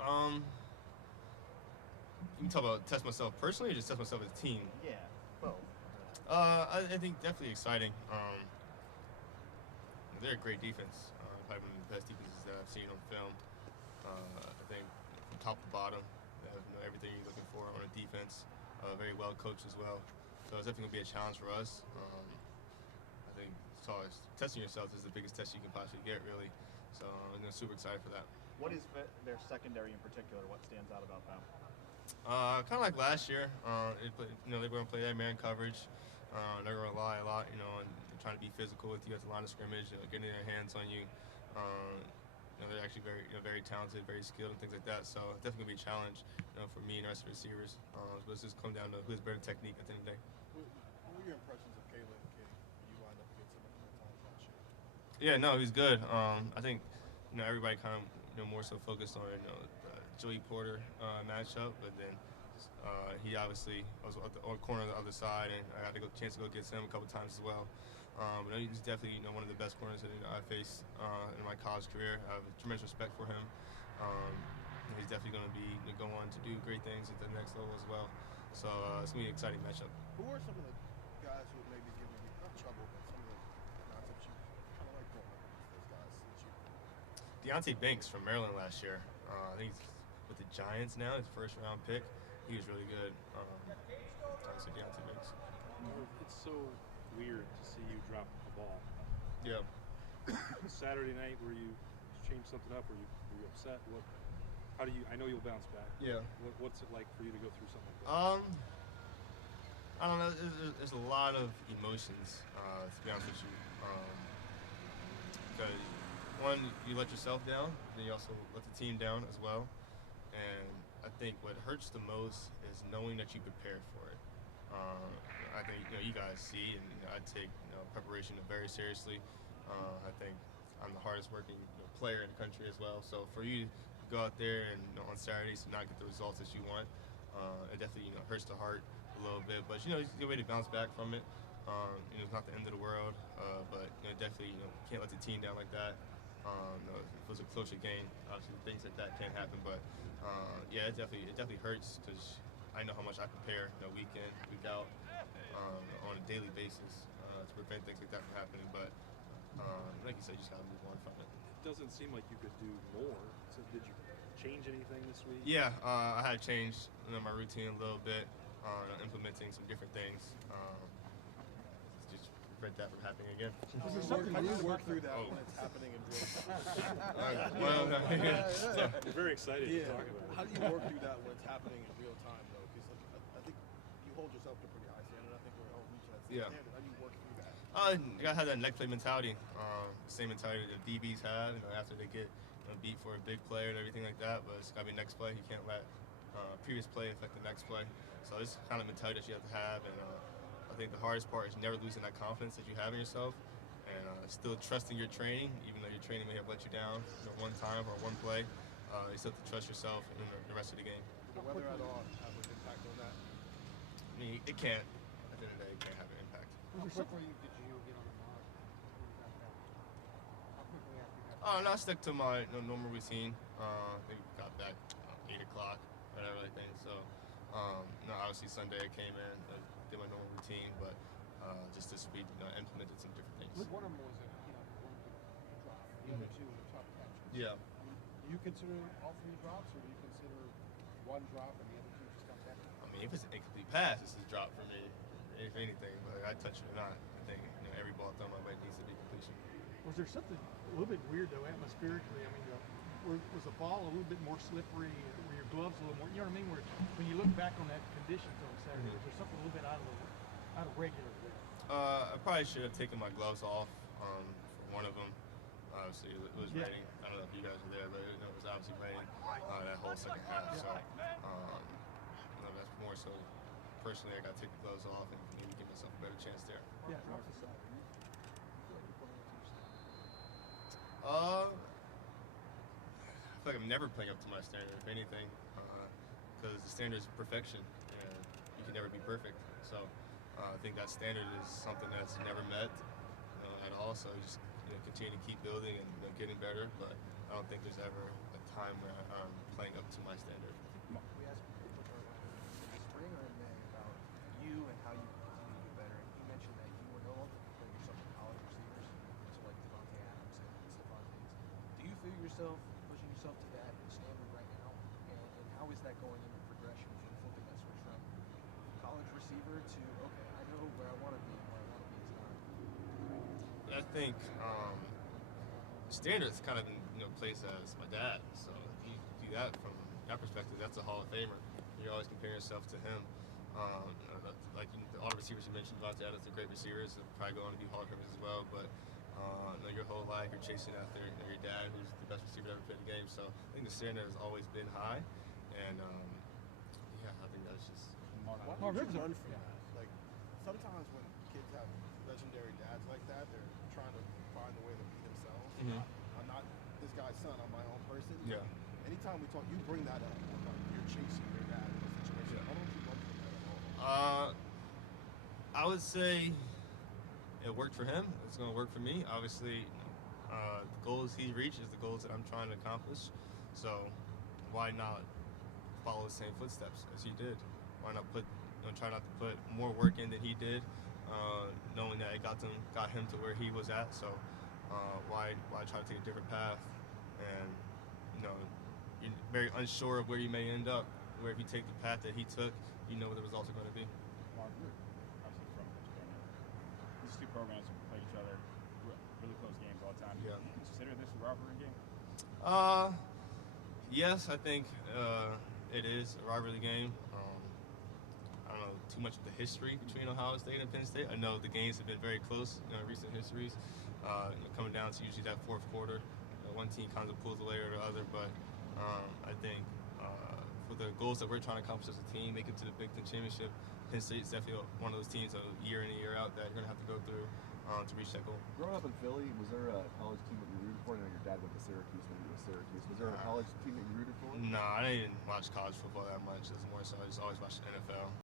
Um, you can talk about test myself personally or just test myself as a team? Yeah, both. I think definitely exciting. They're a great defense. Probably one of the best defenses that I've seen on film. I think from top to bottom, they have everything you're looking for on a defense. Very well coached as well. So it's definitely going to be a challenge for us. I think as far as testing yourself is the biggest test you can possibly get, really. So I'm super excited for that. What is their secondary in particular? What stands out about them? Kind of like last year. They're going to play that man coverage. They're going to rely a lot, and trying to be physical with you at the line of scrimmage, getting their hands on you. They're actually very talented, very skilled, and things like that. So it's definitely going to be a challenge, for me and the rest of the receivers. But it's just come down to who has better technique at the end of the day. What were your impressions of Caleb King when you lined up against him a couple of times last year? Yeah, no, he's good. I think everybody kind of more so focused on the Joey Porter matchup, but then he obviously was at the corner of the other side, and I got a chance to go get him a couple times as well. But he's definitely one of the best corners that I faced in my college career. I have tremendous respect for him. He's definitely going to be go on to do great things at the next level as well. So it's going to be an exciting matchup. Who are some of the guys who have maybe given you not trouble, but some of the matchups you kind of like going up against those guys that you? Deontay Banks from Maryland last year. I think he's with the Giants now. His first round pick. He was really good. So Deontay Banks. It's so weird to see you drop a ball. Yeah. Saturday night, were you change something up? Were you upset? How do you? I know you'll bounce back. Yeah. What's it like for you to go through something like that? I don't know. There's a lot of emotions, to be honest with you. Because one, you let yourself down, then you also let the team down as well. And I think what hurts the most is knowing that you prepared for it. I think you guys see, and I take preparation very seriously. I think I'm the hardest working player in the country as well. So for you to go out there and on Saturdays to not get the results that you want, it definitely hurts the heart a little bit. But it's a good way to bounce back from it. It's not the end of the world, but definitely can't let the team down like that. If it was a closer game, obviously things like that can't happen. But yeah, it definitely hurts because I know how much I prepare, week in, week out, on a daily basis to prevent things like that from happening. But like you said, you just gotta move on from it. It doesn't seem like you could do more. So did you change anything this week? Yeah, I had changed my routine a little bit, implementing some different things. Just prevent that from happening again. How do you work through that when it's happening in real time? We're very excited to talk about it. How do you work through that when it's happening in real time, though? Because I think you hold yourself to a pretty high standard. I think we're all reaching that same standard. How do you work through that? You gotta have that neck play mentality. Same mentality that DBs have. After they get beat for a big play and everything like that. But it's gotta be next play. You can't let previous play affect the next play. So this kind of mentality that you have to have. And I think the hardest part is never losing that confidence that you have in yourself, and still trusting your training, even though your training may have let you down one time or one play. You still have to trust yourself in the rest of the game. Does the weather at all have an impact on that? I mean, it can't. At the end of the day, it can't have an impact. How quickly did you get on the mark? How quickly after you got? Oh, no, I stuck to my normal routine. I think we got back 8 o'clock, whatever like thing. So, obviously Sunday I came in, did my normal routine, but just this week, implemented some different things. One of them was one drop. The other two were tough catches. Yeah. Do you consider all three drops, or do you consider one drop and the other two just come back? I mean, if it's an incomplete pass, it's a drop for me. If anything, whether I touch it or not, I think every ball thrown my way needs to be completion. Was there something a little bit weird though, atmospherically? I mean, was the ball a little bit more slippery? Were your gloves a little more? You know what I mean? Where when you look back on that conditions on Saturday, was there something a little bit out of regular there? I probably should have taken my gloves off for one of them. Obviously, it was raining. I don't know if you guys were there, but it was obviously raining that whole second half. So that's more so. Personally, I got to take the gloves off and maybe give myself a better chance there. Yeah, I feel like I'm never playing up to my standard, if anything, because the standard is perfection, and you can never be perfect. So I think that standard is something that's never met at all. So just continue to keep building and getting better. But I don't think there's ever a time where I'm playing up to my standard. We asked in the spring or in May about you and how you continue to get better. And you mentioned that you were no longer comparing yourself to college receivers, so like Devontae Adams and Stephon Diggs. Do you feel yourself pushing yourself to that standard right now? And how is that going in your progression from flipping that switch from college receiver to, okay, I know where I want to be and where I want to be is not. I think standards kind of in place as my dad. So if you do that from that perspective, that's a Hall of Famer. You're always comparing yourself to him. Like all the receivers you mentioned, Devontae Adams, are great receivers. They're probably going to be Hall of Famers as well. But your whole life you're chasing after your dad, who's the best receiver to ever play the game. So I think the standard has always been high. And yeah, I think that's just. Why don't you run from that? Like, sometimes when kids have legendary dads like that, they're trying to find a way to be themselves. I'm not this guy's son, I'm my own person. Yeah. Anytime we talk, you bring that up. Like, you're chasing your dad in a situation. Why don't you run from that at all? I would say it worked for him. It's going to work for me. Obviously, the goals he reached is the goals that I'm trying to accomplish. So why not follow the same footsteps as he did? Why not try not to put more work in than he did, knowing that it got him to where he was at. So why try to take a different path? And you're very unsure of where you may end up. Where if you take the path that he took, you know what the results are going to be. Mark, you're obviously from Pennsylvania. These two programs play each other really close games all the time. Yeah. Do you consider this a rivalry game? Yes, I think it is a rivalry game. I don't know too much of the history between Ohio State and Penn State. I know the games have been very close in recent histories, coming down to usually that fourth quarter. One team kind of pulls away or the other, but I think for the goals that we're trying to accomplish as a team, make it to the Big Ten Championship, Penn State's definitely one of those teams year in and year out that you're going to have to go through to reach that goal. Growing up in Philly, was there a college team that you rooted for? I know your dad went to Syracuse when you were at Syracuse. Was there a college team that you rooted for? No, I didn't watch college football that much. It's more so I just always watched the NFL.